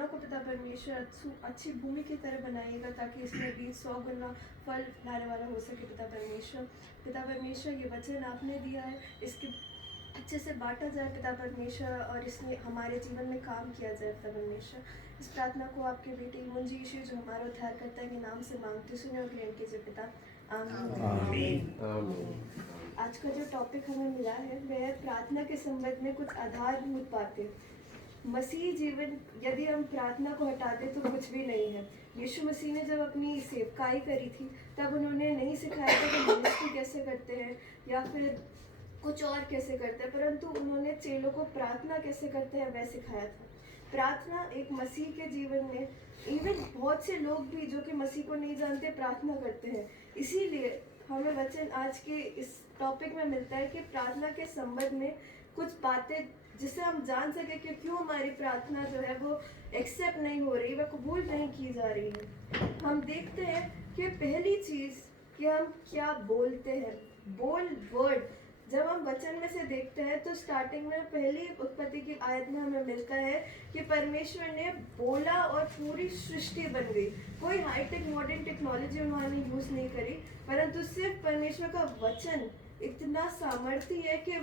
प्रार्थना को पिता परमेश्वर अच्छी भूमि की तरह बनाइएगा, ताकि इसमें भी 100 गुना फल लाने वाला हो सके पिता परमेश्वर। पिता परमेश्वर, ये वचन आपने दिया है, इसके अच्छे से बांटा जाए पिता परमेश्वर, और इसमें हमारे जीवन में काम किया जाए पिता परमेश्वर। इस प्रार्थना को आपके बेटे मुंजी यीशु जो हमारा उद्धार करता है के नाम से मांगते सुने और ग्रहण कीजिए पिता, आमीन। आज का जो टॉपिक हमें मिला है वह है प्रार्थना के संबंध में कुछ आधारभूत बातें। मसीह जीवन, यदि हम प्रार्थना को हटा दें तो कुछ भी नहीं है। यीशु मसीह ने जब अपनी सेवकाई करी थी तब उन्होंने नहीं सिखाया था कि मिनिस्ट्री कैसे करते हैं या फिर कुछ और कैसे करते हैं, परंतु उन्होंने चेलों को प्रार्थना कैसे करते हैं वह सिखाया था। प्रार्थना एक मसीह के जीवन में, इवन बहुत से लोग भी जो कि मसीह को नहीं जानते प्रार्थना करते हैं। इसीलिए हमें वचन आज के इस टॉपिक में मिलता है कि प्रार्थना के संबंध में कुछ बातें जिससे हम जान सके कि क्यों हमारी प्रार्थना जो है वो एक्सेप्ट नहीं हो रही, वह कबूल नहीं की जा रही है। हम देखते हैं कि पहली चीज़ कि हम क्या बोलते हैं, वर्ड। जब हम वचन में से देखते हैं तो स्टार्टिंग में पहली उत्पत्ति की आयत में हमें मिलता है कि परमेश्वर ने बोला और पूरी सृष्टि बन गई। कोई हाईटेक मॉडर्न टेक्नोलॉजी उन्होंने यूज़ नहीं करी, परंतु सिर्फ परमेश्वर का वचन इतना सामर्थ्य है कि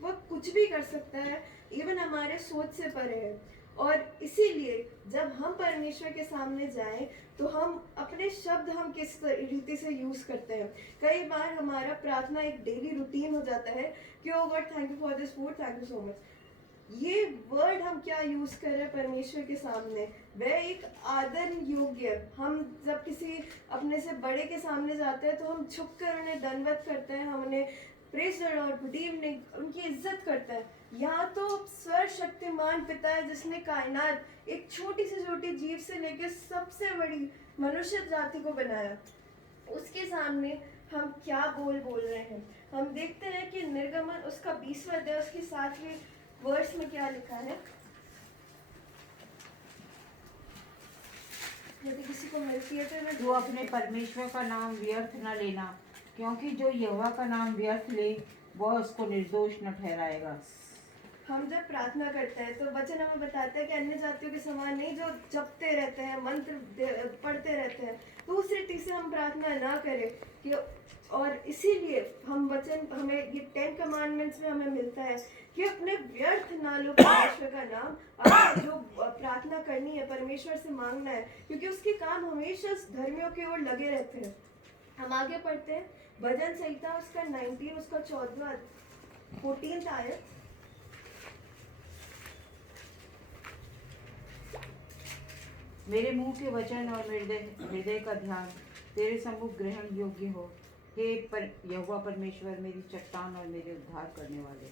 वह कुछ भी कर सकता है, इवन हमारे सोच से परे है। और इसीलिए जब हम परमेश्वर के सामने जाएं तो हम अपने शब्द हम किस रीति से यूज़ करते हैं। कई बार हमारा प्रार्थना एक डेली रूटीन हो जाता है कि oh god thank you for this food, thank you so much. ये वर्ड हम क्या यूज़ कर रहे हैं परमेश्वर के सामने, वह एक आदर योग्य। हम जब किसी अपने से बड़े के सामने जाते हैं तो हम झुक कर उन्हें दंडवत करते हैं, हम उन्हें praise the Lord, good evening, उनकी इज्जत करते हैं। यहाँ तो सर्वशक्तिमान पिता है जिसने कायनात एक छोटी से छोटी जीव से लेकर सबसे बड़ी मनुष्य जाति को बनाया, उसके सामने हम क्या बोल रहे हैं। हम देखते हैं कि निर्गमन उसका 20वां अध्याय उसके 7वें वर्ष में क्या लिखा है। यदि किसी को मिलती है तो तू अपने परमेश्वर का नाम व्यर्थ न लेना, क्योंकि जो यहोवा का नाम व्यर्थ ले वह उसको निर्दोष न ठहराएगा। हम जब प्रार्थना करते हैं तो वचन हमें बताता है कि अन्य जातियों के समान नहीं जो जपते रहते हैं, मंत्र पढ़ते रहते हैं, तो उस रीति से हम प्रार्थना ना करें कि। और इसीलिए हम वचन, हमें ये 10 कमांडमेंट्स में हमें मिलता है कि अपने व्यर्थ ना लो परमेश्वर का नाम। और जो प्रार्थना करनी है परमेश्वर से मांगना है, क्योंकि उसके काम हमेशा धर्मियों की ओर लगे रहते हैं। हम आगे पढ़ते हैं भजन संहिता उसका 19 उसका 14 आयत। मेरे मुंह के वचन और हृदय का ध्यान तेरे सम्मुख ग्रहण योग्य हो, हे यहोवा परमेश्वर, मेरी चट्टान और मेरे उद्धार करने वाले।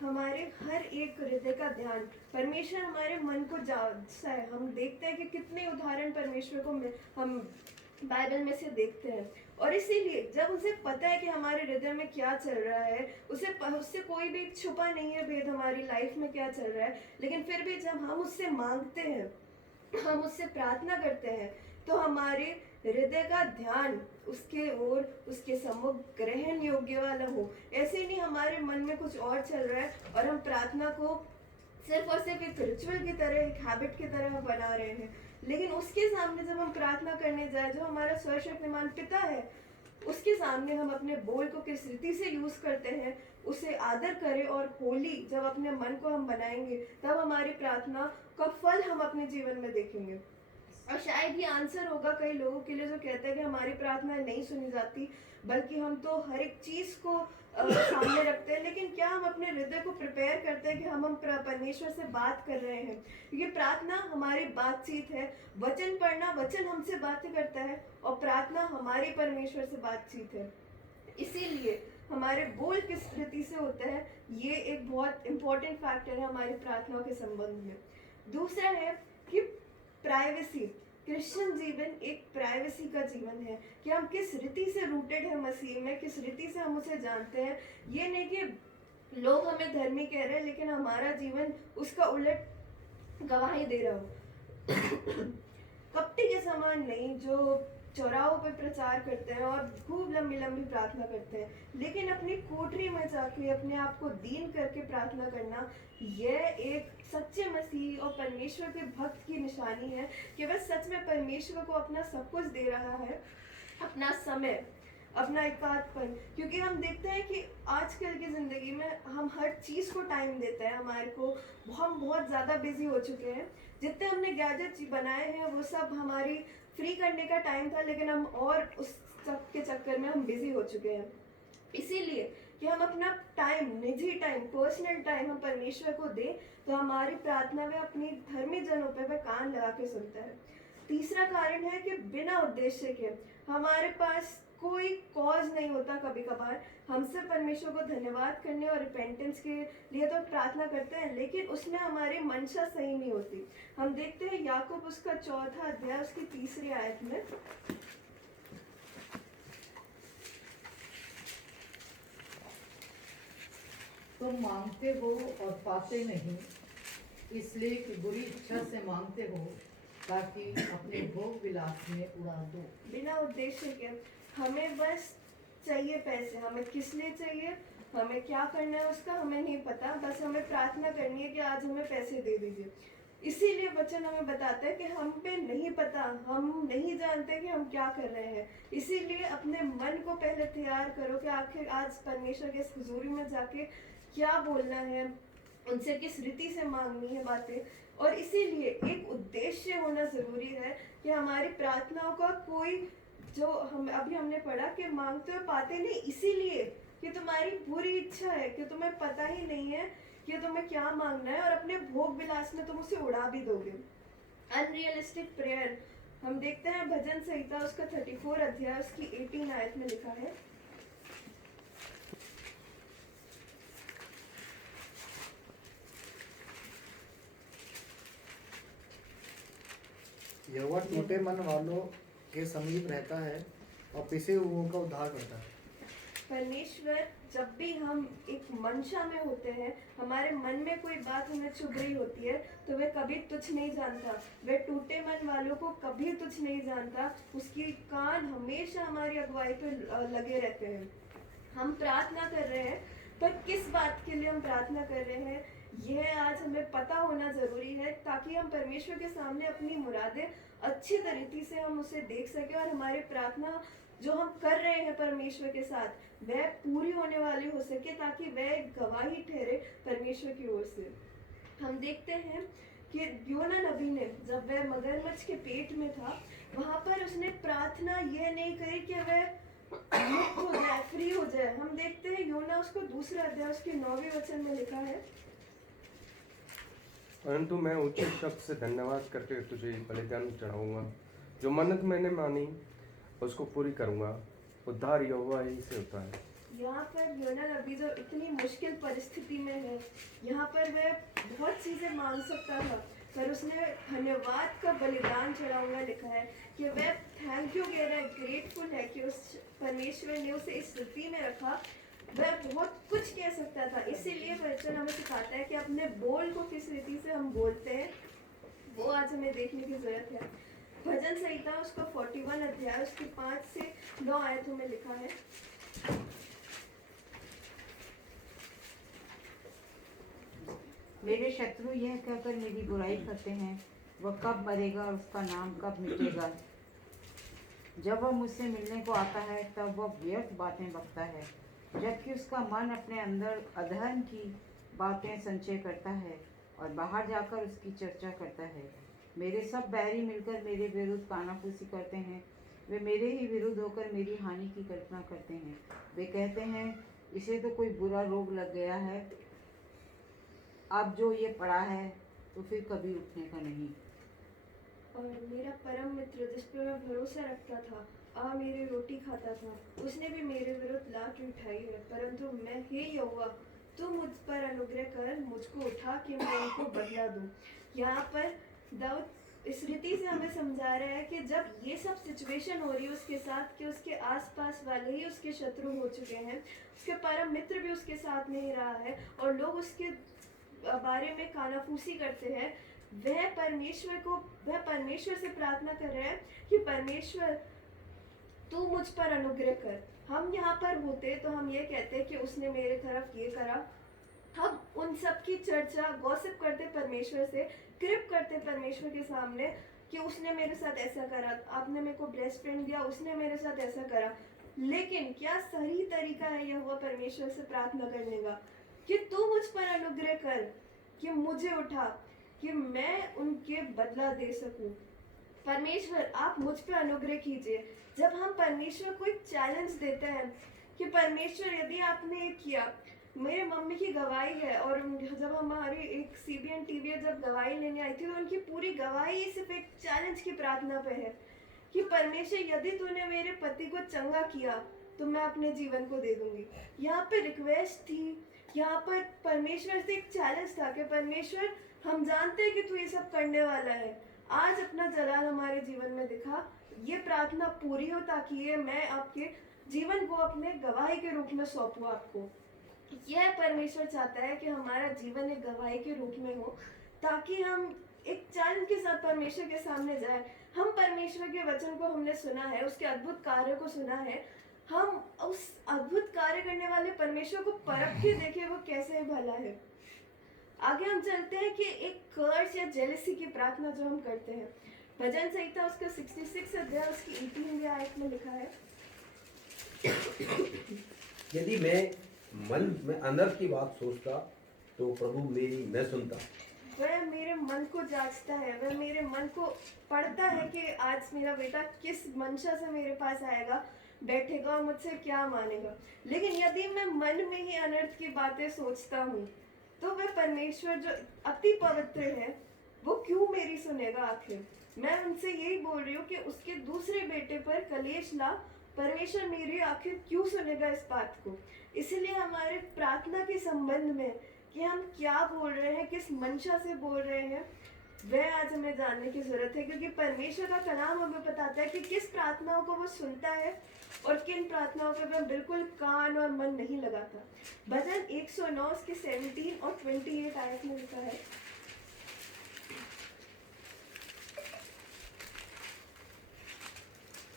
हमारे हर एक हृदय का ध्यान, परमेश्वर हमारे मन को जानता है। हम देखते हैं कि कितने उदाहरण परमेश्वर को हम बाइबल में से देखते हैं। और इसीलिए जब उसे पता है कि हमारे हृदय में क्या चल रहा है, उससे कोई भी छुपा नहीं है भेद हमारी लाइफ में क्या चल रहा है, लेकिन फिर भी जब हम उससे मांगते हैं, हम उससे प्रार्थना करते हैं, तो हमारे हृदय का ध्यान उसके ओर, उसके सम्मुख ग्रहण योग्य वाला हो। ऐसे नहीं हमारे मन में कुछ और चल रहा है और हम प्रार्थना को सिर्फ और सिर्फ एक रिचुअल की तरह, एक हैबिट की तरह बना रहे हैं। लेकिन उसके सामने जब हम प्रार्थना करने जाए, जो हमारा सर्वशक्तिमान पिता है, उसके सामने हम अपने बोल को किस रीति से यूज करते हैं, उसे आदर करें। और होली जब अपने मन को हम बनाएंगे तब हमारी प्रार्थना का फल हम अपने जीवन में देखेंगे। और शायद ये आंसर होगा कई लोगों के लिए जो कहते हैं कि हमारी प्रार्थना नहीं सुनी जाती, बल्कि हम तो हर एक चीज को सामने रखते हैं, लेकिन क्या हम अपने हृदय को प्रिपेयर करते हैं कि हम परमेश्वर से बात कर रहे हैं। क्योंकि प्रार्थना हमारी बातचीत है, वचन पढ़ना, वचन हमसे बातें करता है, और प्रार्थना हमारी परमेश्वर से बातचीत है। इसीलिए हमारे बोल किस रीति से होते हैं, ये एक बहुत इंपॉर्टेंट फैक्टर है हमारी प्रार्थना के संबंध में। दूसरा है कि प्राइवेसी। क्रिश्चियन जीवन एक प्राइवेसी का जीवन है कि हम किस रीति से रूटेड है मसीह में, किस रीति से हम उसे जानते हैं। ये नहीं कि लोग हमें धर्मी कह रहे हैं लेकिन हमारा जीवन उसका उलट गवाही दे रहा हो। कपटी के समान नहीं, जो चौराहों पे प्रचार करते हैं और खूब लंबी लंबी प्रार्थना करते हैं, लेकिन अपनी कोठरी में जाके अपने आप को दीन करके प्रार्थना करना, यह एक सच्चे मसीह और परमेश्वर के भक्त की निशानी है कि वह सच में परमेश्वर को अपना सब कुछ दे रहा है, अपना समय, अपना एकांतपन। क्योंकि हम देखते हैं कि आजकल की ज़िंदगी में हम हर चीज़ को टाइम देते हैं, हमारे को हम बहुत ज़्यादा बिजी हो चुके हैं। जितने हमने गैजेट्स बनाए हैं वो सब हमारी फ्री करने का टाइम था, लेकिन हम और उस सब के चक्कर में हम बिजी हो चुके हैं। इसीलिए कि हम अपना टाइम, निजी टाइम, पर्सनल टाइम हम परमेश्वर को दें, तो हमारी प्रार्थना में अपनी धर्मी जनों पे वह कान लगा के सुनता है। तीसरा कारण है कि बिना उद्देश्य के हमारे पास कोई कॉज नहीं होता। कभी कभार हम सिर्फ परमेश्वर को धन्यवाद करने और रिपेंटेंस के लिए तो प्रार्थना करते हैं, लेकिन उसमें हमारी मंशा सही नहीं होती। हम देखते हैं याकूब उसका 4 अध्याय उसकी 3 आयत में, तुम मांगते हो और पाते नहीं, इसलिए कि बुरी इच्छा से मांगते हो ताकि अपने भोग विलास में उड़ा दो। बिना उद्देश्य के हमें बस चाहिए पैसे। हमें किस लिए चाहिए, हमें क्या करना है उसका हमें नहीं पता, बस हमें प्रार्थना करनी है कि आज हमें पैसे दे दीजिए। इसीलिए वचन हमें बताता है कि हम पे नहीं पता, हम नहीं जानते कि हम क्या कर रहे हैं। इसीलिए अपने मन को पहले तैयार करो कि आखिर आज परमेश्वर के हुजूरी में जाके क्या बोलना है, उनसे किस रीति से मांगनी है बातें। और इसीलिए एक उद्देश्य होना ज़रूरी है कि हमारी प्रार्थनाओं का कोई, जो हमने पढ़ा कि मांगते हुए पाते नहीं, इसीलिए कि तुम्हारी बुरी इच्छा है, कि तुम्हें पता ही नहीं है कि तुम्हें क्या मांगना है, और अपने भोग विलास में तुम उसे उड़ा भी दोगे। अनरियलिस्टिक प्रेयर हम देखते हैं भजन संहिता उसका 34 अध्याय उसकी 18 आयत में लिखा है, यहोवा टूटे मन वालों के समीप रहता है और पिसे हुओं का उद्धार करता है। परमेश्वर जब भी हम एक मंशा में होते हैं, हमारे मन में कोई बात हमें चुभ रही होती है, तो वह कभी तुच्छ नहीं जानता। वह टूटे मन वालों को कभी तुच्छ नहीं जानता। उसकी कान हमेशा हमारी अगुवाई पे लगे रहते हैं। हम प्रार्थना कर रहे हैं, पर किस बात के लिए हम प्रार्थना कर रहे हैं, यह आज हमें पता होना ज़रूरी है, ताकि हम परमेश्वर के सामने अपनी मुरादें अच्छी तरीके से हम उसे देख सकें, और हमारी प्रार्थना जो हम कर रहे हैं परमेश्वर के साथ वह पूरी होने वाली हो सके, ताकि वह गवाही ठहरे परमेश्वर की ओर से। हम देखते हैं कि योना नबी ने, जब वह मगरमच्छ के पेट में था, वहाँ पर उसने प्रार्थना यह नहीं करी कि वह मुक्त हो जाए, फ्री हो जाए। हम देखते हैं योना उसको 2 अध्याय उसके 9वें वचन में लिखा है, परंतु मैं ऊंचे शब्द से धन्यवाद करके तुझे बलिदान चढ़ाऊंगा, जो मन्नत मैंने मानी उसको पूरी करूंगा। उद्धार यहोवा ही से होता है। यहाँ पर योना नबी जो इतनी मुश्किल परिस्थिति में है, यहाँ पर वह बहुत चीज़ें मांग सकता था, पर उसने धन्यवाद का बलिदान चढ़ाऊंगा लिखा है, कि वह थैंक यू कह रहा है, ग्रेटफुल है कि उस परमेश्वर ने उसे इस स्थिति में रखा। वह बहुत कुछ कह सकता था। इसीलिए वचन हमें सिखाता है कि अपने बोल को किस रीति से हम बोलते हैं, वो आज हमें देखने की जरूरत है। भजन संहिता उसका 41 अध्याय उसके 5 से 9 आयतों में लिखा है, मेरे शत्रु यह कहकर मेरी बुराई करते हैं, वह कब मरेगा और उसका नाम कब मिटेगा। जब वह मुझसे मिलने को आता है तब वह व्यर्थ बातें बकता है, जबकि उसका मन अपने अंदर अधर्म की बातें संचय करता है और बाहर जाकर उसकी चर्चा करता है। मेरे सब बैरी मिलकर मेरे विरुद्ध कानाफूसी करते हैं, वे मेरे ही विरुद्ध होकर मेरी हानि की कल्पना करते हैं। वे कहते हैं, इसे तो कोई बुरा रोग लग गया है, अब जो ये पड़ा है तो फिर कभी उठने का नहीं। और मेरा परम मित्र जिस पर मैं भरोसा रखता था, मेरी रोटी खाता था, उसने भी मेरे विरुद्ध लाठी उठाई है। परंतु मैं, हे यहोवा, तू मुझ पर अनुग्रह कर, मुझको उठा कि मैं उनको बदला दूं। यहाँ पर दाऊद इस रीति से हमें समझा रहा है कि जब ये सब सिचुएशन हो रही है उसके साथ, कि उसके आसपास वाले ही उसके शत्रु हो चुके हैं, उसके परम मित्र भी उसके साथ नहीं रहा है, और लोग उसके बारे में कानाफूसी करते हैं, वह परमेश्वर से प्रार्थना कर रहे हैं कि परमेश्वर तू मुझ पर अनुग्रह कर। हम यहाँ पर होते तो हम ये कहते कि उसने मेरे तरफ ये करा। हम उन सब की चर्चा गॉसिप करते परमेश्वर से, क्रिप करते परमेश्वर के सामने कि उसने मेरे साथ ऐसा करा, आपने मेरे को बेस्ट फ्रेंड दिया, उसने मेरे साथ ऐसा करा। लेकिन क्या सही तरीका है यह हुआ परमेश्वर से प्रार्थना करने का कि तू मुझ पर अनुग्रह कर, कि मुझे उठा, कि मैं उनके बदला दे सकूं। परमेश्वर आप मुझ पे अनुग्रह कीजिए। जब हम परमेश्वर को एक चैलेंज देते हैं कि परमेश्वर यदि आपने ये किया, मेरे मम्मी की गवाही है, और जब हमारी एक CBN TV जब गवाही लेने आई थी तो उनकी पूरी गवाही सिर्फ एक चैलेंज की प्रार्थना पे है कि परमेश्वर यदि तूने मेरे पति को चंगा किया तो मैं अपने जीवन को दे दूंगी। यहाँ पे रिक्वेस्ट थी, यहाँ पर परमेश्वर से एक चैलेंज था कि परमेश्वर हम जानते हैं कि तू ये सब करने वाला है, आज अपना जलाल हमारे जीवन में दिखा। ये प्रार्थना पूरी हो ताकि ये मैं आपके जीवन को अपने गवाही के रूप में सौंपूं आपको। यह परमेश्वर चाहता है कि हमारा जीवन एक गवाही के रूप में हो ताकि हम एक चैलेंज के साथ परमेश्वर के सामने जाए। हम परमेश्वर के वचन को हमने सुना है, उसके अद्भुत कार्य को सुना है, हम उस अद्भुत कार्य करने वाले परमेश्वर को परख के देखें वो कैसे भला है। आगे हम चलते हैं कि एक कर्ज या जेलसी की प्रार्थना जो हम करते हैं, भजन संहिता उसका 66 अध्याय उसकी 18वीं आयत में लिखा है, यदि मैं मन में अनर्थ की बात सोचता तो प्रभु मेरी न सुनता। वह मेरे मन को जांचता है, वह मेरे मन को पढ़ता है कि आज मेरा बेटा किस मंशा से मेरे पास आएगा, बैठेगा और मुझसे क्या मानेगा। लेकिन यदि मैं मन में ही अनर्थ की बातें सोचता हूँ तो वह परमेश्वर जो अति पवित्र है वो क्यों मेरी सुनेगा। आखिर मैं उनसे यही बोल रही हूँ कि उसके दूसरे बेटे पर कलेश ला, परमेश्वर मेरी आखिर क्यों सुनेगा इस बात को। इसलिए हमारे प्रार्थना के संबंध में कि हम क्या बोल रहे हैं, किस मंशा से बोल रहे हैं, वह आज हमें जानने की जरूरत है, क्योंकि परमेश्वर का कलाम हमें बताता है कि किस प्रार्थनाओं को वो सुनता है और किन प्रार्थनाओं पे वह बिल्कुल कान और मन नहीं लगाता। भजन 109 उसके 17 और 28 आयत में लिखा है,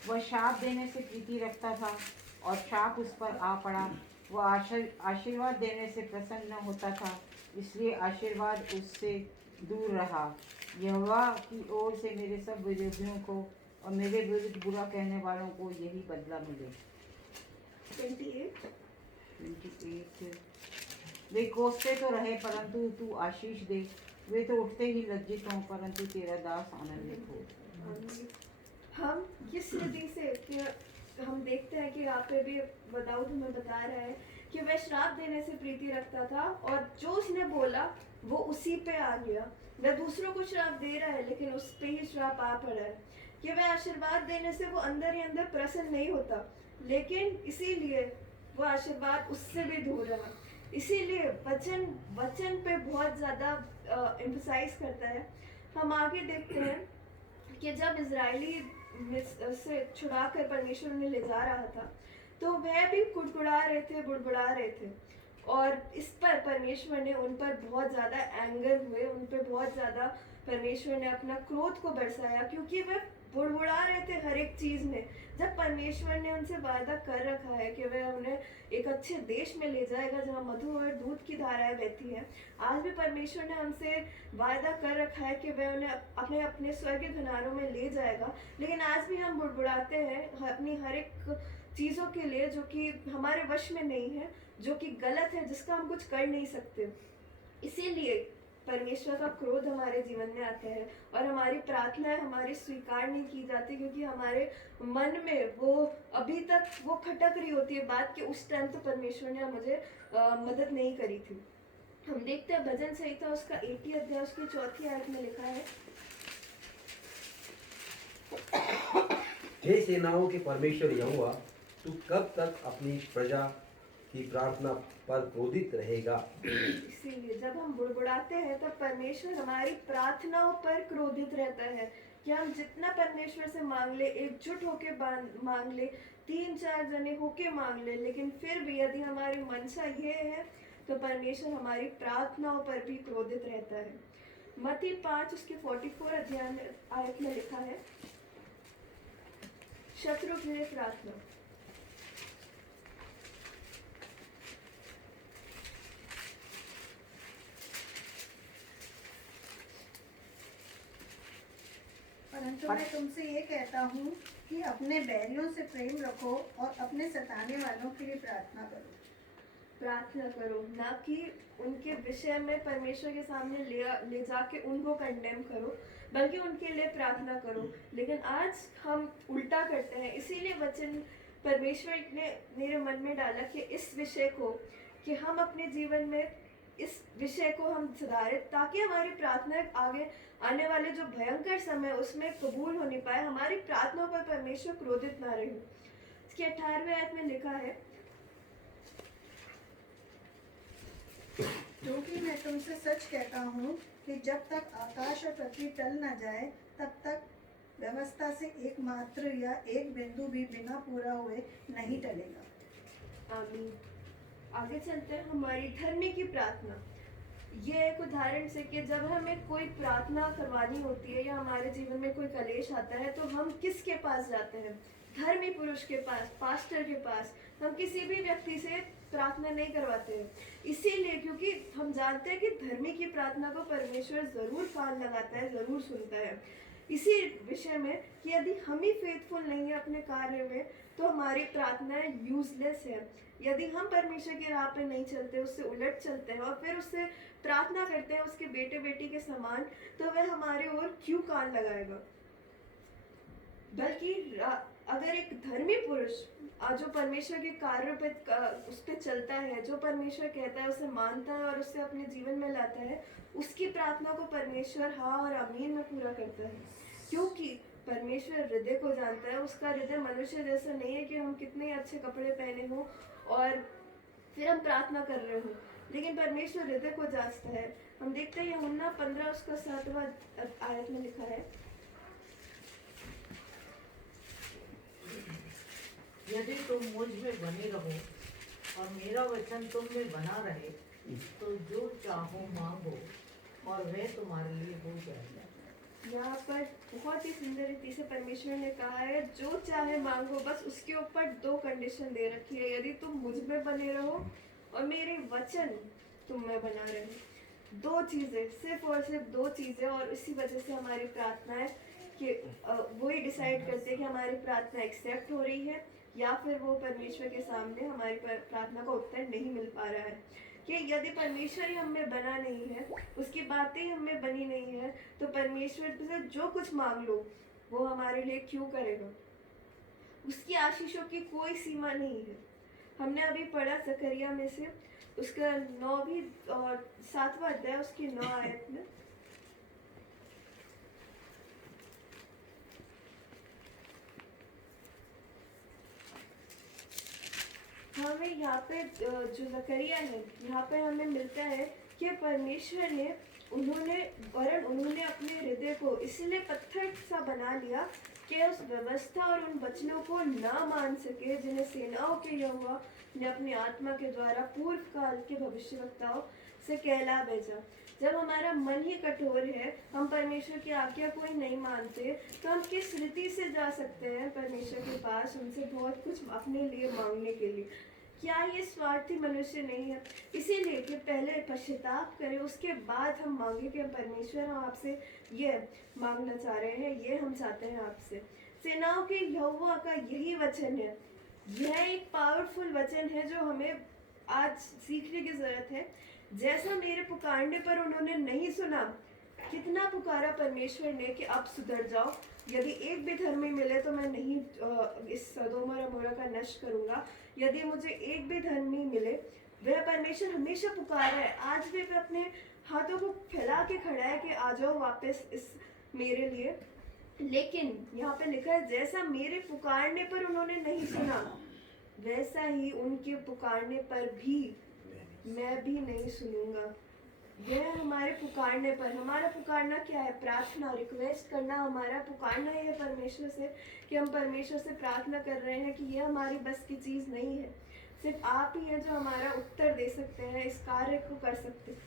वह शाप देने से प्रीति रखता था और शाप उस पर आ पड़ा। वह आशीर्वाद देने से प्रसन्न न होता था, इसलिए आशीर्वाद उससे दूर रहा। यहोवा की ओर से मेरे सब विरोधियों को और मेरे विरुद्ध बुरा कहने वालों को यही बदला मिले। 28 वे कोसते तो रहे परंतु तू आशीष दे, वे तो उठते ही लज्जित हों परंतु तेरा दास आनंदित हो। हम किस विधि से कि हम देखते हैं कि यहाँ पे भी दाऊद हमें बता रहा है कि वह श्राप देने से प्रीति रखता था और जो उसने बोला वो उसी पे आ गया। वह दूसरों को श्राप दे रहा है लेकिन उस पे ही श्राप आ पड़ा है कि वह आशीर्वाद देने से वो अंदर ही अंदर प्रसन्न नहीं होता, लेकिन इसीलिए वो आशीर्वाद उससे भी दूर रहा। इसीलिए वचन पे बहुत ज़्यादा एम्फसाइज करता है। हम आगे देखते हैं कि जब इजरायली से छुड़ा कर परमेश्वर उन्हें ले जा रहा था तो वह भी कुड़कुड़ा रहे थे, बुड़बुड़ा रहे थे, और इस पर परमेश्वर ने उन पर बहुत ज़्यादा एंगर हुए, उन पर बहुत ज़्यादा परमेश्वर ने अपना क्रोध को बरसाया क्योंकि वह बुड़बुड़ा रहे थे हर एक चीज़ में। जब परमेश्वर ने उनसे वादा कर रखा है कि वह उन्हें एक अच्छे देश में ले जाएगा जहाँ मधु और दूध की धाराएं बहती हैं, आज भी परमेश्वर ने हमसे वादा कर रखा है कि वह उन्हें अपने अपने स्वर्गीय घरानों में ले जाएगा। लेकिन आज भी हम बुड़बुड़ाते हैं अपनी हर एक चीज़ों के लिए जो कि हमारे वश में नहीं है, जो कि गलत है, जिसका हम कुछ कर नहीं सकते। इसीलिए परमेश्वर का क्रोध हमारे जीवन में आता है और हमारी प्रार्थनाएं हमारी स्वीकार नहीं की जाती क्योंकि हमारे मन में वो अभी तक वो खटक रही होती है बात कि उस टाइम तो परमेश्वर ने मुझे मदद नहीं करी थी। हम देखते हैं भजन संहिता उसका 80 अध्याय उसकी 4 आयत में लिखा है, हे सेनाओं के परमेश्वर यहोवा, तू कब तक अपनी प्रजा की प्रार्थना पर क्रोधित रहेगा। इसीलिए जब हम बुड़बुड़ाते हैं तब परमेश्वर हमारी प्रार्थनाओं पर क्रोधित रहता है कि हम जितना परमेश्वर से मांग ले, एकजुट होके मांग ले, 3-4 जने होके मांग ले, लेकिन फिर भी यदि हमारी मंशा ये है तो परमेश्वर हमारी प्रार्थनाओं पर भी क्रोधित रहता है। मत्ती 5 उसके 44 अध्याय में आयत में लिखा है, शत्रु के लिए प्रार्थना। परंतु मैं तुमसे ये कहता हूँ कि अपने बैरियों से प्रेम रखो और अपने सताने वालों के लिए प्रार्थना करो। प्रार्थना करो, ना कि उनके विषय में परमेश्वर के सामने ले जाके उनको कंडेम करो, बल्कि उनके लिए प्रार्थना करो। लेकिन आज हम उल्टा करते हैं, इसीलिए वचन परमेश्वर ने मेरे मन में डाला कि इस विषय को, कि हम अपने जीवन में इस विषय को हम सुधारें, ताकि हमारी प्रार्थना आगे आने वाले जो भयंकर समय उसमें कबूल हो नहीं पाए, हमारी प्रार्थनाओं पर परमेश्वर क्रोधित ना रहे। इसके 18वें आयत में लिखा है, क्योंकि मैं तुमसे सच कहता हूँ कि जब तक आकाश और पृथ्वी टल न जाए तब तक व्यवस्था से एक मात्र या एक बिंदु भी बिना पूरा हुए नहीं टलेगा। आमीन। आगे चलते हैं, हमारी धर्मी की प्रार्थना। ये एक उदाहरण से कि जब हमें कोई प्रार्थना करवानी होती है या हमारे जीवन में कोई कलेश आता है तो हम किसके पास जाते हैं? धर्मी पुरुष के पास, पास्टर के पास। हम किसी भी व्यक्ति से प्रार्थना नहीं करवाते हैं, इसीलिए क्योंकि हम जानते हैं कि धर्मी की प्रार्थना को परमेश्वर जरूर कान लगाता है, जरूर सुनता है। इसी विषय में कि यदि हम ही फेथफुल नहीं है अपने कार्य में तो हमारी प्रार्थनाएं यूजलेस है। यदि हम परमेश्वर की राह पे नहीं चलते, उससे उलट चलते हैं और फिर उससे प्रार्थना करते हैं उसके बेटे बेटी के समान, तो वह हमारे ओर क्यों कान लगाएगा? बल्कि अगर एक धर्मी पुरुष जो परमेश्वर के कार्य पे उस पे चलता है, जो परमेश्वर कहता है उसे मानता है और उसे अपने जीवन में लाता है, उसकी प्रार्थना को परमेश्वर हाँ और आमीन में पूरा करता है। क्योंकि परमेश्वर हृदय को जानता है। उसका हृदय मनुष्य जैसा नहीं है कि हम कितने अच्छे कपड़े पहने हों और फिर हम प्रार्थना कर रहे हो, लेकिन परमेश्वर हृदय को जांचता है। हम देखते हैं यूहन्ना 15 उसका 7वां आयत में लिखा है, यदि तुम मुझ में बने रहो और मेरा वचन तुम में बना रहे तो जो चाहो मांगो और वह तुम्हारे लिए हो जाएगा। यहाँ पर बहुत ही सुंदर रीति से परमेश्वर ने कहा है जो चाहे मांगो। बस उसके ऊपर 2 कंडीशन दे रखी है, यदि तुम मुझ में बने रहो और मेरे वचन तुम में बना रहे। 2 चीज़ें, सिर्फ और सिर्फ 2 चीज़ें। और इसी वजह से हमारी प्रार्थनाएं कि वही डिसाइड करते हैं कि हमारी प्रार्थना एक्सेप्ट हो रही है या फिर वो परमेश्वर के सामने हमारी प्रार्थना का उत्तर नहीं मिल पा रहा है। कि यदि परमेश्वर ही हमें बना नहीं है, उसकी बातें ही हमें बनी नहीं है, तो परमेश्वर से जो कुछ मांग लो वो हमारे लिए क्यों करेगा? उसकी आशीषों की कोई सीमा नहीं है। हमने अभी पढ़ा जकरिया में से उसका 9वीं और 7वां अध्याय उसकी 9 आयत में, हमें यहाँ पे जो जकरिया है यहाँ पे हमें मिलता है कि परमेश्वर ने उन्होंने अपने हृदय को इसलिए पत्थर सा बना लिया कि उस व्यवस्था और उन वचनों को ना मान सके जिन्हें सेनाओं के यहोवा ने अपनी आत्मा के द्वारा पूर्व काल के भविष्यवक्ताओं से कहला भेजा। जब हमारा मन ही कठोर है, हम परमेश्वर की आज्ञा को ही नहीं मानते, तो हम किस रीति से जा सकते हैं परमेश्वर के पास उनसे बहुत कुछ अपने लिए मांगने के लिए? क्या ये स्वार्थी मनुष्य नहीं है? इसीलिए कि पहले पश्चाताप करें, उसके बाद हम मांगे कि परमेश्वर हम आपसे ये मांगना चाह रहे हैं, ये हम चाहते हैं आपसे। सेनाओं के यहोवा का यही वचन है। यह एक पावरफुल वचन है जो हमें आज सीखने की जरूरत है। जैसा मेरे पुकारने पर उन्होंने नहीं सुना, कितना पुकारा परमेश्वर ने कि अब सुधर जाओ, यदि एक भी धर्मी मिले तो मैं नहीं इस सदोम और अमोरा का नष्ट करूंगा। यदि मुझे एक भी धर्मी मिले, वह परमेश्वर हमेशा पुकार है। आज भी वह अपने हाथों को फैला के खड़ा है कि आ जाओ वापस इस मेरे लिए। लेकिन यहाँ पे लिखा है जैसा मेरे पुकारने पर उन्होंने नहीं सुना, वैसा ही उनके पुकारने पर भी मैं भी नहीं सुनूंगा। यह हमारे पुकारने पर, हमारा पुकारना क्या है? प्रार्थना, रिक्वेस्ट करना हमारा पुकारना है परमेश्वर से, कि हम परमेश्वर से प्रार्थना कर रहे हैं कि यह हमारी बस की चीज़ नहीं है। सिर्फ आप ही हैं जो हमारा उत्तर दे सकते हैं, इस कार्य को कर सकते हैं।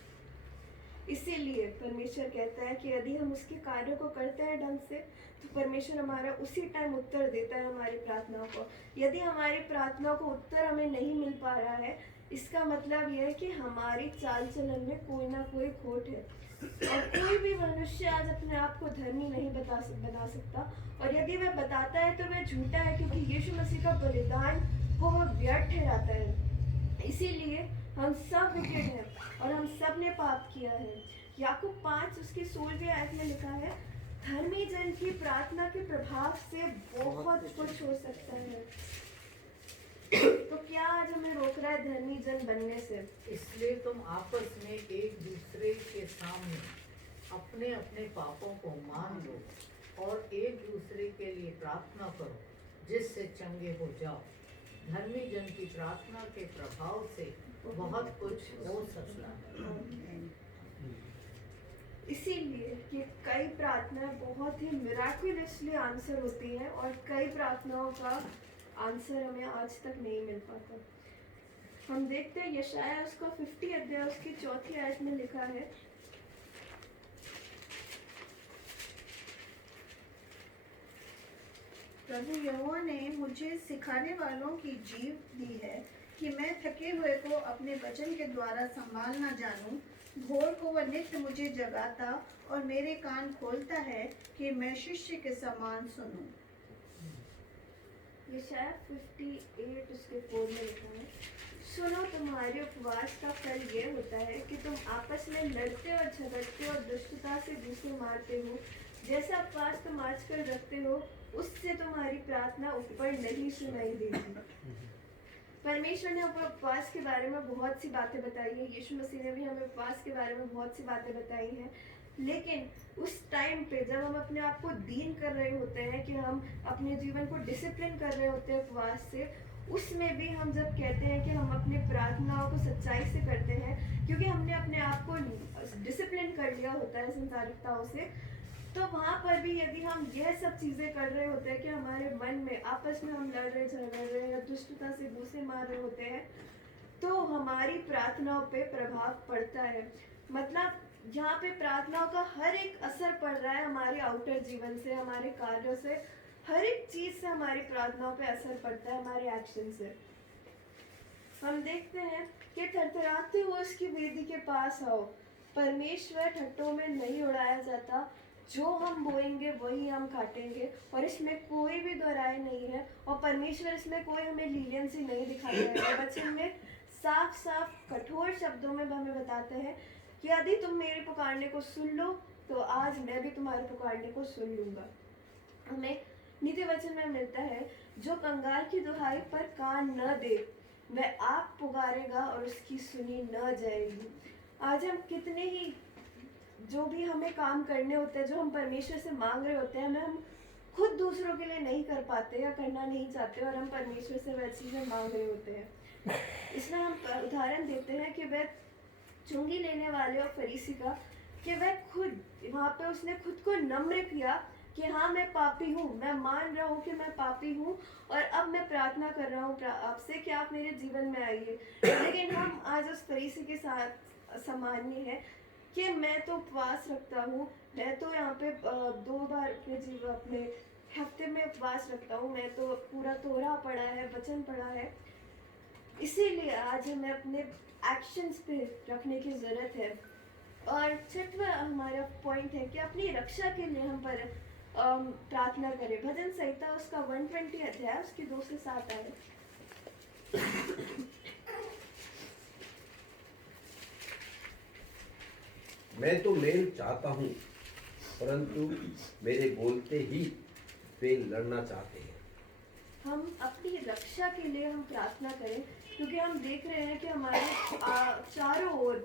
इसीलिए परमेश्वर कहता है कि यदि हम उसके कार्यों को करते हैं ढंग से तो परमेश्वर हमारा उसी टाइम उत्तर देता है हमारी प्रार्थनाओं को। यदि हमारी प्रार्थनाओं को उत्तर हमें नहीं मिल पा रहा है, इसका मतलब यह है कि हमारी चाल चलन में कोई ना कोई खोट है। और कोई भी मनुष्य आज अपने आप को धर्मी नहीं बना सकता, और यदि वह बताता है तो वह झूठा है, क्योंकि यीशु मसीह का बलिदान को वह व्यर्थ ठहराता है। इसीलिए हम सब विकेट हैं और हम सब ने पाप किया है। याकूब 5 उसकी 16वीं आयत में लिखा है, धर्मी जन की प्रार्थना के प्रभाव से बहुत कुछ हो सकता है। तो क्या आज हमें रोक रहा है धर्मी जन बनने से? इसलिए तुम आपस में एक दूसरे के सामने अपने अपने पापों को मान लो और एक दूसरे के लिए प्रार्थना करो, जिससे चंगे हो जाओ। धर्मी जन की प्रार्थना के प्रभाव से बहुत कुछ हो सकता है। इसीलिए कि कई प्रार्थनाएं बहुत ही मिराकुलसली आंसर होती हैं और कई प्रार्थनाओं का आंसर हमें आज तक नहीं मिल पाता। हम देखते हैं यशायाह उसका 50 अध्याय उसकी 4थी आयत में लिखा है, प्रभु यहोवा ने मुझे सिखाने वालों की जीव दी है कि मैं थके हुए को अपने वचन के द्वारा संभालना जानूं। भोर को वह नित्य मुझे जगाता और मेरे कान खोलता है कि मैं शिष्य के समान सुनूं। यशायाह 58 उसके 4 में लिखा है, सुनो तुम्हारे उपवास का फल ये होता है कि तुम आपस में लड़ते और झगड़ते और दुष्टता से दूसरे मारते हो। जैसा उपवास तुम आजकल रखते हो उससे तुम्हारी प्रार्थना ऊपर नहीं सुनाई देती। परमेश्वर ने उपवास के बारे में बहुत सी बातें बताई है, यीशु मसीह ने भी हमें उपवास के बारे में बहुत सी बातें बताई हैं, लेकिन उस टाइम पे जब हम अपने आप को दीन कर रहे होते हैं, कि हम अपने जीवन को डिसिप्लिन कर रहे होते हैं उपवास से, उसमें भी हम जब कहते हैं कि हम अपनी प्रार्थनाओं को सच्चाई से करते हैं, क्योंकि हमने अपने आप को डिसिप्लिन कर लिया होता है संसारिकताओं से, तो वहाँ पर भी यदि हम यह सब चीज़ें कर रहे होते हैं कि हमारे मन में आपस में हम लड़ रहे झगड़ रहे या दुष्टता से दूसरे मार रहे होते हैं, तो हमारी प्रार्थनाओं पे प्रभाव पड़ता है। मतलब यहाँ पे प्रार्थनाओं का हर एक असर पड़ रहा है हमारे आउटर जीवन से, हमारे कार्यों से, हर एक चीज़ से हमारी प्रार्थनाओं पे असर पड़ता है, हमारे एक्शन से। हम देखते हैं कि थरथराते हुए उसकी वेदी के पास आओ। परमेश्वर ठट्टों में नहीं उड़ाया जाता, जो हम बोएंगे वही हम काटेंगे, और इसमें कोई भी दो राय नहीं है। और परमेश्वर इसमें कोई हमें लीनियंसी नहीं दिखाता है। वचन में साफ साफ कठोर शब्दों में हमें बताते हैं कि यदि तुम मेरे पुकारने को सुन लो तो आज मैं भी तुम्हारे पुकारने को सुन लूँगा। हमें नीति वचन में मिलता है, जो कंगाल की दुहाई पर कान न दे वह आप पुकारेगा और उसकी सुनी न जाएगी। आज हम कितने ही जो भी हमें काम करने होते हैं, जो हम परमेश्वर से मांग रहे होते हैं, हम खुद दूसरों के लिए नहीं कर पाते या करना नहीं चाहते, और हम परमेश्वर से वह चीज़ें मांग रहे होते हैं। इसमें हम उदाहरण देते हैं कि वह चुंगी लेने वाले और फरीसी का, कि वह खुद वहाँ पे उसने खुद को नम्र किया कि हाँ मैं पापी हूँ, मैं मान रहा हूँ कि मैं पापी हूँ और अब मैं प्रार्थना कर रहा हूँ आपसे कि आप मेरे जीवन में आइए। लेकिन हम आज उस फरीसी के साथ सामान्य है कि मैं तो उपवास रखता हूँ, मैं तो यहाँ पे 2 बार अपने हफ्ते में उपवास रखता हूँ, मैं तो पूरा तोरा पढ़ा है, वचन पढ़ा है। इसीलिए आज हमें अपने एक्शंस पे रखने की ज़रूरत है। और 6वां हमारा पॉइंट है कि अपनी रक्षा के लिए हम पर प्रार्थना करें। भजन संहिता उसका 120 अध्याय उसकी 2 से 7 आए। मैं तो मेल चाहता हूँ, परंतु मेरे बोलते ही वे लड़ना चाहते हैं। हम अपनी रक्षा के लिए हम प्रार्थना करें, क्योंकि हम देख रहे हैं कि हमारे चारों ओर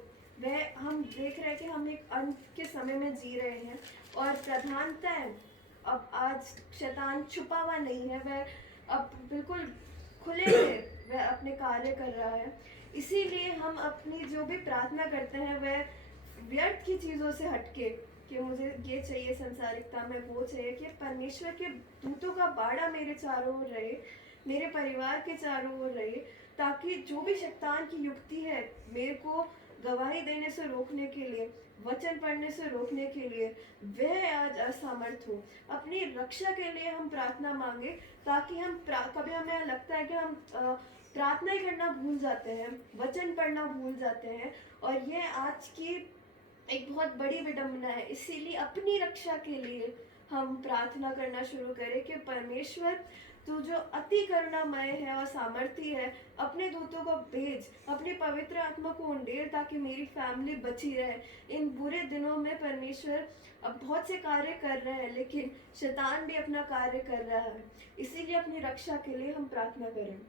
हम देख रहे हैं कि हम एक अंत के समय में जी रहे हैं, और प्रधानतः अब आज शैतान छुपा हुआ नहीं है, वह अब बिल्कुल खुले में वह अपने कार्य कर रहा है। इसीलिए हम अपनी जो भी प्रार्थना करते हैं वह व्यर्थ की चीज़ों से हटके, कि मुझे ये चाहिए संसारिकता में, वो चाहिए, कि परमेश्वर के दूतों का बाड़ा मेरे चारों ओर रहे, मेरे परिवार के चारों ओर रहे, ताकि जो भी शैतान की युक्ति है मेरे को गवाही देने से रोकने के लिए, वचन पढ़ने से रोकने के लिए वह आज असमर्थ हो। अपनी रक्षा के लिए हम प्रार्थना मांगे, ताकि हम कभी हमें लगता है कि हम प्रार्थना ही करना भूल जाते हैं, वचन पढ़ना भूल जाते हैं, और ये आज की एक बहुत बड़ी विडंबना है। इसीलिए अपनी रक्षा के लिए हम प्रार्थना करना शुरू करें कि परमेश्वर, तू जो अति करुणामय है और सामर्थी है, अपने दूतों को भेज, अपनी पवित्र आत्मा को उंडेल, ताकि मेरी फैमिली बची रहे। इन बुरे दिनों में परमेश्वर अब बहुत से कार्य कर रहे हैं, लेकिन शैतान भी अपना कार्य कर रहा है। इसीलिए अपनी रक्षा के लिए हम प्रार्थना करें।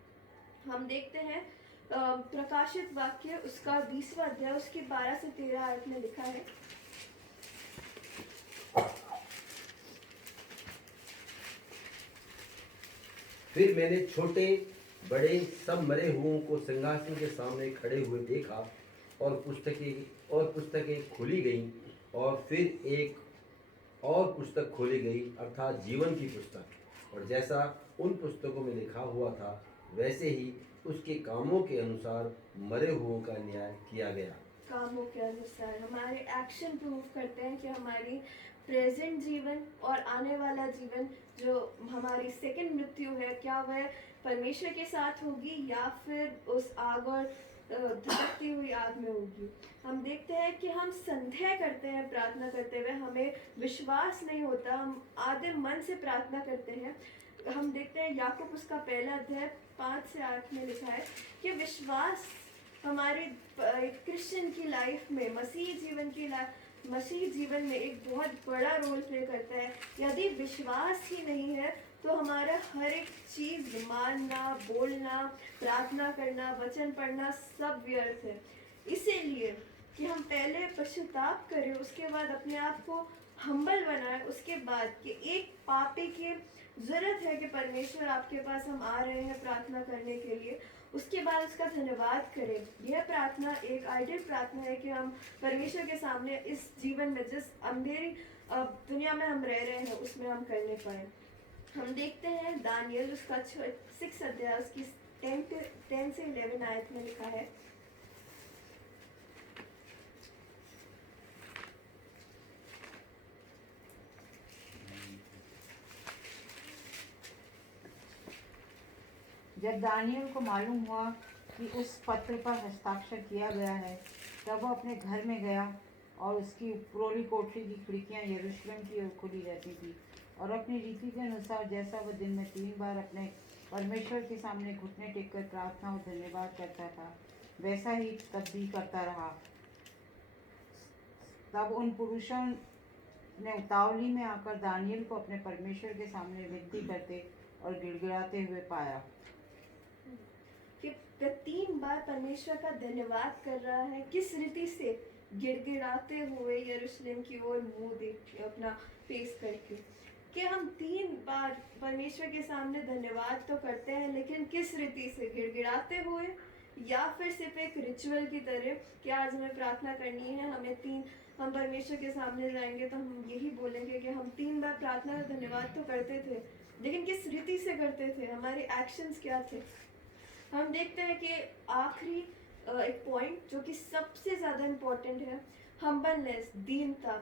हम देखते हैं प्रकाशित वाक्य उसका 20वां अध्याय उसकी 12 से 13 आयत में लिखा है। फिर मैंने छोटे बड़े सब मरे हुओं को सिंहासन के सामने खड़े हुए देखा, और पुस्तकें खोली गईं, और फिर एक और पुस्तक खोली गई, अर्थात जीवन की पुस्तक। और जैसा उन पुस्तकों में लिखा हुआ था, वैसे ही उसके कामों के अनुसार मरे हुओं का न्याय किया गया। कामों के अनुसार हमारे एक्शन प्रूव करते हैं कि हमारी प्रेजेंट जीवन और आने वाला जीवन, जो हमारी सेकंड मृत्यु है, क्या वह परमेश्वर के साथ होगी या फिर उस आग और धड़कती हुई आग में होगी। हम देखते हैं कि हम संदेह करते हैं प्रार्थना करते हुए, हमें विश्वास नहीं होता, हम आधे मन से प्रार्थना करते हैं। हम देखते हैं याकूब उसका 1 अध्याय 5 से 8 में लिखा है कि विश्वास हमारे क्रिश्चियन की लाइफ में, मसीह जीवन में एक बहुत बड़ा रोल प्ले करता है। यदि विश्वास ही नहीं है तो हमारा हर एक चीज़, मानना, बोलना, प्रार्थना करना, वचन पढ़ना, सब व्यर्थ है। इसीलिए कि हम पहले पश्चाताप करें, उसके बाद अपने आप को हम्बल बनाएं, उसके बाद कि एक पापी की ज़रूरत है कि परमेश्वर आपके पास हम आ रहे हैं प्रार्थना करने के लिए, उसके बाद उसका धन्यवाद करें। यह प्रार्थना एक आइडियल प्रार्थना है कि हम परमेश्वर के सामने इस जीवन में, जिस अंधेरी दुनिया में हम रह रहे हैं, उसमें हम करने पाए। हम देखते हैं दानियल उसका 6 अध्याय उसकी 10 से 11 आयत में लिखा है। जब दानियल को मालूम हुआ कि उस पत्र पर हस्ताक्षर किया गया है, तब वह अपने घर में गया, और उसकी उपरोली कोठरी की खिड़कियां यरूशलेम की ओर खुली रहती थी, और अपनी रीति के अनुसार जैसा वह दिन में 3 बार अपने परमेश्वर के सामने घुटने टेककर प्रार्थना और धन्यवाद करता था, वैसा ही तब भी करता रहा। तब उन पुरुषों ने उतावली में आकर दानियल को अपने परमेश्वर के सामने विनती करते और गिड़गिड़ाते हुए पाया। कि 3 बार परमेश्वर का धन्यवाद कर रहा है, किस रीति से? गिड़गिड़ाते हुए यरूशलेम की ओर मुंह देख अपना फेस करके। कि हम 3 बार परमेश्वर के सामने धन्यवाद तो करते हैं, लेकिन किस रीति से? गिड़गिड़ाते हुए, या फिर सिर्फ एक रिचुअल की तरह कि आज हमें प्रार्थना करनी है, हम परमेश्वर के सामने जाएंगे तो हम यही बोलेंगे कि हम 3 बार प्रार्थना और धन्यवाद तो करते थे, लेकिन किस रीति से करते थे? हमारे एक्शंस क्या थे? हम देखते हैं कि आखिरी एक पॉइंट जो कि सबसे ज़्यादा इम्पोर्टेंट है, हम्बलनेस, दीनता।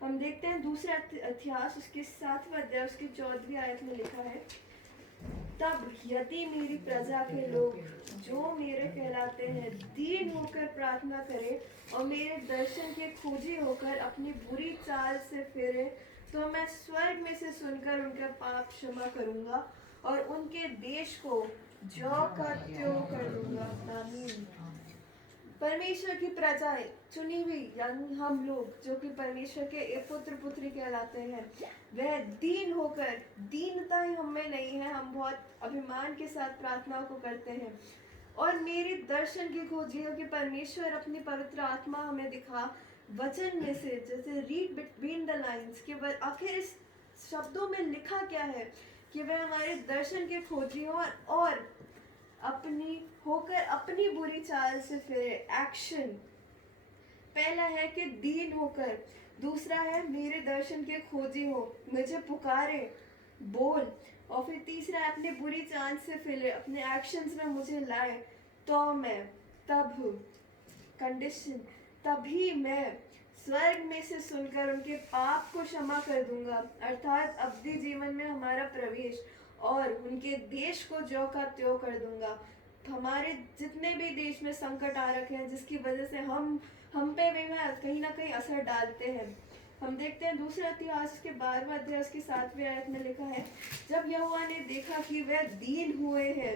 हम देखते हैं दूसरा इतिहास उसके 7वें अध्याय उसकी 14वीं आयत में लिखा है, तब यदि मेरी प्रजा के लोग जो मेरे कहलाते हैं दीन होकर प्रार्थना करें और मेरे दर्शन के खोजी होकर अपनी बुरी चाल से फिरे, तो मैं स्वर्ग में से सुनकर उनका पाप क्षमा करूंगा और उनके देश को जो का त्यों कर दूंगा। आमीन। परमेश्वर की प्रजाएं, चुनी हुई यानी हम लोग जो कि परमेश्वर के पुत्र पुत्री कहलाते हैं, वह दीन होकर, दीनता ही हमें नहीं है, हम बहुत अभिमान के साथ प्रार्थना को करते हैं, और मेरे दर्शन की खोजी हो कि परमेश्वर अपनी पवित्र आत्मा हमें दिखा वचन में से, जैसे रीड बिटवीन द लाइन्स, कि वह आखिर इस शब्दों में लिखा क्या है, कि वह हमारे दर्शन के खोजी हो और अपनी बुरी चाल से फिरे। एक्शन पहला है कि दीन होकर, दूसरा है मेरे दर्शन के खोजी हो, मुझे पुकारे, बोल, और फिर तीसरा है अपनी बुरी चाल से फिरे, अपने एक्शंस में मुझे लाए, तो मैं, तब कंडीशन, तभी मैं स्वर्ग में से सुनकर उनके पाप को क्षमा कर दूंगा, अर्थात अवधि जीवन में हमारा प्रवेश, और उनके देश को ज्यों का त्यों कर दूंगा। हमारे जितने भी देश में संकट आ रखे हैं जिसकी वजह से हम पे भी वह कहीं ना कहीं असर डालते हैं। हम देखते हैं दूसरा इतिहास के 12वें अध्याय उसकी 7वीं आयत में लिखा है, जब यहोवा ने देखा कि वह दीन हुए हैं।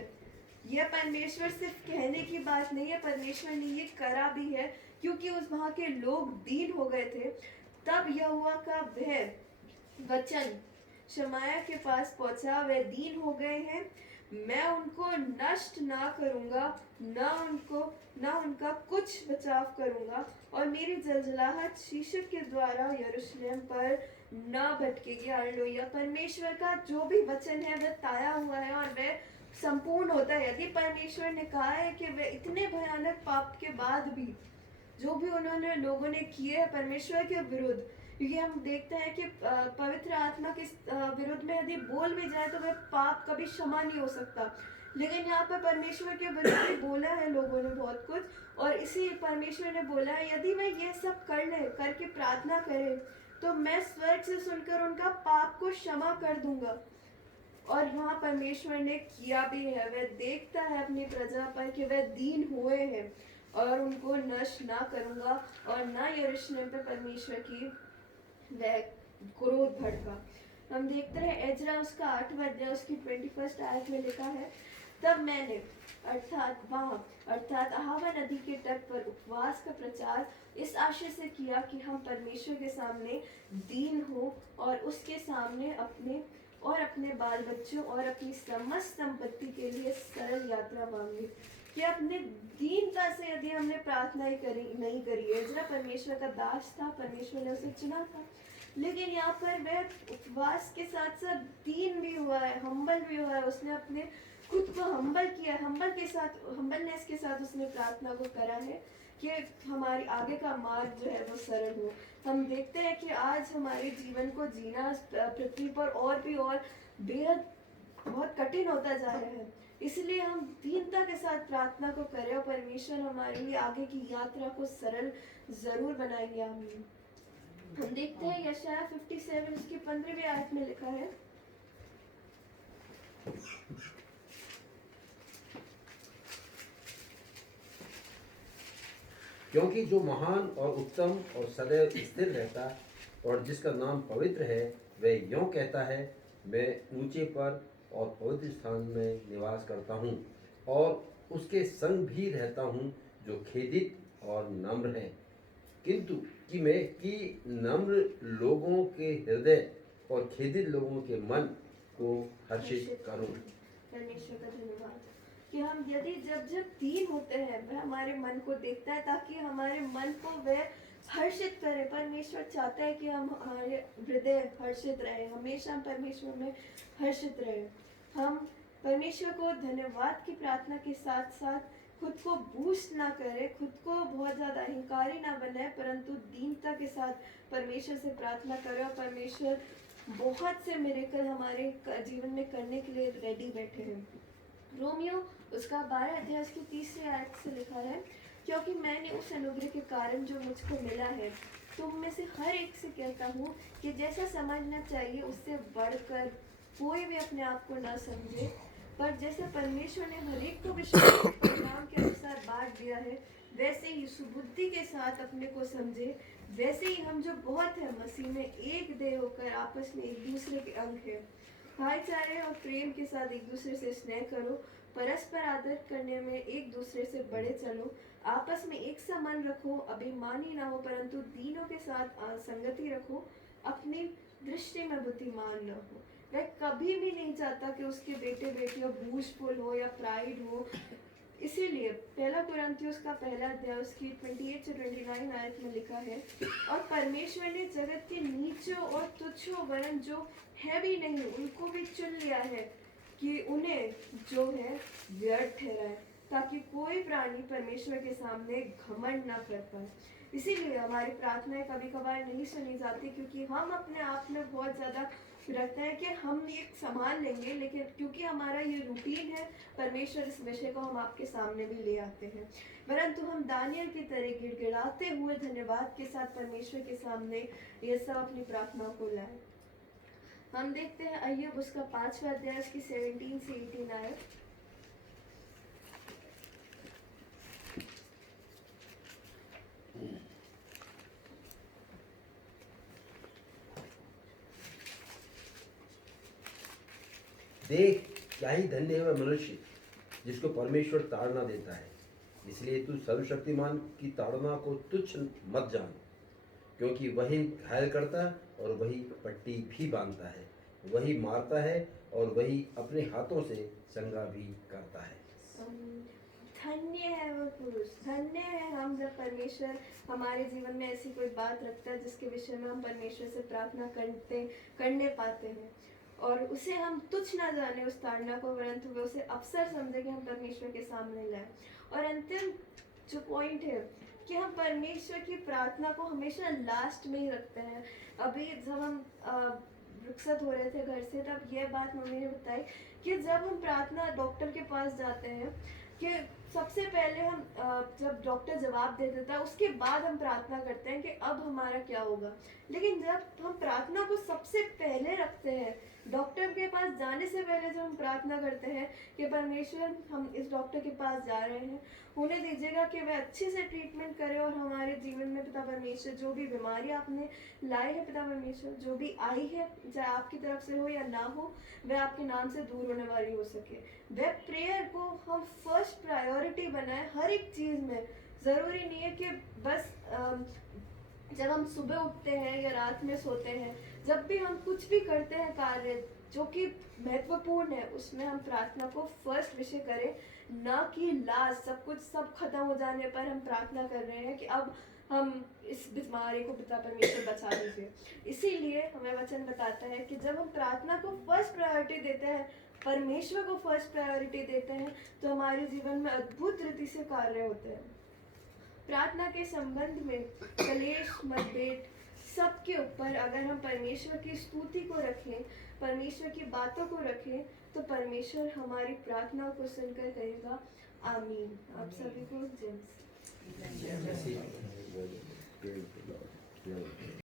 यह परमेश्वर सिर्फ कहने की बात नहीं है, परमेश्वर ने ये करा भी है, क्योंकि उस वहां के लोग दीन हो गए थे। तब यहोवा का वह वचन शमाया के पास पहुंचा, वे दीन हो गए हैं, मैं उनको नष्ट ना करूंगा, न उनका कुछ बचाव करूंगा, और मेरी जलजलाहट शीशक के द्वारा यरूशलेम पर न भटकेगी। हालेलुया। परमेश्वर का जो भी वचन है वह ताया हुआ है और वह संपूर्ण होता है। यदि परमेश्वर ने कहा है कि वह इतने भयानक पाप के बाद भी जो भी उन्होंने लोगों ने किए है परमेश्वर के विरुद्ध, क्योंकि हम देखते हैं कि पवित्र आत्मा के विरुद्ध में यदि बोल भी जाए तो वह पाप कभी क्षमा नहीं हो सकता, लेकिन यहाँ पर परमेश्वर के विरुद्ध भी बोला है लोगों ने बहुत कुछ, और इसी परमेश्वर ने बोला है यदि मैं ये सब करके प्रार्थना करे तो मैं स्वर्ग से सुनकर उनका पाप को क्षमा कर दूंगा। और यहाँ परमेश्वर ने किया भी है, वह देखता है अपनी प्रजा पर कि वह दीन हुए हैं, और उनको नष्ट ना करूंगा, और ना यरूशलेम पे परमेश्वर की वह क्रोध भड़का। हम देखते हैं एजरा उसका 8वां अध्याय उसकी 21 आयत में लिखा है, तब मैंने अर्थात अहावा नदी के तट पर उपवास का प्रचार इस आशय से किया कि हम परमेश्वर के सामने दीन हो, और उसके सामने अपने बाल बच्चों और अपनी समस्त संपत्ति के लिए सरल यात्रा मांगी। कि अपने दीनता से यदि हमने प्रार्थना नहीं करी, एजरा परमेश्वर का दास था, परमेश्वर ने उसे चुना था, लेकिन यहाँ पर वह उपवास के साथ साथ दीन भी हुआ है, हम्बल भी हुआ है, उसने अपने खुद को हम्बल किया, हम्बलनेस के साथ उसने प्रार्थना को करा है कि हमारी आगे का मार्ग जो है वो सरल हो। हम देखते हैं कि आज हमारे जीवन को जीना पृथ्वी पर और बेहद बहुत कठिन होता जा रहा है, इसलिए हम दीनता के साथ प्रार्थना को करें और परमेश्वर हमारे लिए आगे की यात्रा को सरल जरूर बनाएंगे। आमीन। हम देखते हैं यशायाह 57 उसकी 15वीं आयत में लिखा है, क्योंकि जो महान और उत्तम और सदैव स्थिर रहता और जिसका नाम पवित्र है, वह यों कहता है, मैं ऊंचे पर और पवित्र स्थान में निवास करता हूँ, और उसके संग भी रहता हूँ जो खेदित और नम्र हैं, किंतु कि नम्र लोगों के हृदय और खेदित लोगों के मन को हर्षित करूँ। परमेश्वर का धन्यवाद कि हम यदि जब दीन होते हैं वह हमारे मन को देखता है, ताकि हमारे मन को वह हर्षित करे। परमेश्वर चाहता है कि हम हमारे हृदय हर्षित रहे, हमेशा हम परमेश्वर में हर्षित रहे। हम परमेश्वर को धन्यवाद की प्रार्थना के साथ साथ खुद को बूस्ट ना करें, खुद को बहुत ज़्यादा अहंकारी ना बनाए, परंतु दीनता के साथ परमेश्वर से प्रार्थना करें, और परमेश्वर बहुत से मिरेकल हमारे जीवन में करने के लिए रेडी बैठे हैं। रोमियो उसका 12 अध्याय उसकी 30वीं आयत से लिखा है, क्योंकि मैंने उस अनुग्रह के कारण जो मुझको मिला है तुम में से हर एक से कहता हूँ कि जैसा समझना चाहिए उससे बढ़कर कोई भी अपने आप को न समझे, पर जैसे परमेश्वर ने हर एक को विश्वास के परिणाम के अनुसार बांट दिया है, वैसे ही सुबुद्धि के साथ अपने को समझे। वैसे ही हम जो बहुत है मसीह में एक देह होकर आपस में एक दूसरे के अंग है। भाईचारे और प्रेम के साथ एक दूसरे से स्नेह करो, परस्पर आदर करने में एक दूसरे से बढ़े चलो, आपस में एक सा मन रखो, अभिमानी ना हो परंतु दीनों के साथ संगति रखो, अपनी दृष्टि में बुद्धिमान न हो। वह कभी भी नहीं चाहता कि उसके बेटे बेटियों बूझफुल हो या प्राइड हो। इसीलिए 1 कुरिन्थियों का 1 अध्याय उसकी 28 से 29 आयत में लिखा है, और परमेश्वर ने जगत के नीचों और तुच्छों वरन जो है भी नहीं उनको भी चुन लिया है कि उन्हें जो है व्यर्थ ठहराए, ताकि कोई प्राणी परमेश्वर के सामने घमंड ना कर पाए। इसीलिए हमारी प्रार्थनाएं कभी कभार नहीं सुनी जाती, क्योंकि हम अपने आप में बहुत ज़्यादा रखते हैं कि हम ये संभाल लेंगे, लेकिन क्योंकि हमारा ये रूटीन है, परमेश्वर इस विषय को हम आपके सामने भी ले आते हैं। परंतु हम दानियल की तरह गिड़गिड़ाते हुए धन्यवाद के साथ परमेश्वर के सामने ये सब अपनी प्रार्थना को लाए। हम देखते हैं अय्यूब उसका 5वां अध्याय की 17 से 18 आए। देख, क्या ही धन्य है वह मनुष्य जिसको परमेश्वर ताड़ना देता है। इसलिए तू सर्वशक्तिमान की ताड़ना को तुच्छ मत जान, क्योंकि वही घायल करता और वही पट्टी भी बांधता है, वही मारता है और वही अपने हाथों से चंगा भी करता है। धन्य है वो पुरुष, धन्य है हम जब परमेश्वर हमारे जीवन में ऐसी कोई बात रखता है जिसके विषय में हम परमेश्वर से प्रार्थना करने पाते हैं, और उसे हम तुच्छ ना जाने उस ताड़ना को, परंतु वे उसे अवसर समझे कि हम परमेश्वर के सामने लाए। और अंतिम जो पॉइंट है कि हम परमेश्वर की प्रार्थना को हमेशा लास्ट में ही रखते हैं। अभी जब हम रुखसत हो रहे थे घर से, तब यह बात मम्मी ने बताई कि जब हम प्रार्थना डॉक्टर के पास जाते हैं कि सबसे पहले हम जब डॉक्टर जवाब दे देता है उसके बाद हम प्रार्थना करते हैं कि अब हमारा क्या होगा। लेकिन जब हम प्रार्थना को सबसे पहले रखते हैं, डॉक्टर के पास जाने से पहले जब हम प्रार्थना करते हैं कि परमेश्वर हम इस डॉक्टर के पास जा रहे हैं, उन्हें दीजिएगा कि वे अच्छे से ट्रीटमेंट करें और हमारे जीवन में पिता परमेश्वर जो भी बीमारी आपने लाई है, पिता परमेश्वर जो भी आई है, चाहे आपकी तरफ से हो या ना हो, वह आपके नाम से दूर होने वाली हो सके। वह प्रेयर को हम फर्स्ट प्रायोरिटी बनाए हर एक चीज़ में। ज़रूरी नहीं है कि बस जब हम सुबह उठते हैं या रात में सोते हैं, जब भी हम कुछ भी करते हैं कार्य जो कि महत्वपूर्ण है, उसमें हम प्रार्थना को फर्स्ट विषय करें, ना कि लास्ट। सब खत्म हो जाने पर हम प्रार्थना कर रहे हैं कि अब हम इस बीमारी को पिता परमेश्वर बचा लीजिए। इसीलिए हमें वचन बताता है कि जब हम प्रार्थना को फर्स्ट प्रायोरिटी देते हैं, परमेश्वर को फर्स्ट प्रायोरिटी देते हैं, तो हमारे जीवन में अद्भुत रीति से कार्य होते हैं। प्रार्थना के संबंध में कलेश मतभेद सबके ऊपर अगर हम परमेश्वर की स्तुति को रखें, परमेश्वर की बातों को रखें, तो परमेश्वर हमारी प्रार्थना को सुनकर कहेगा आमीन। आप सभी को जय मसीह।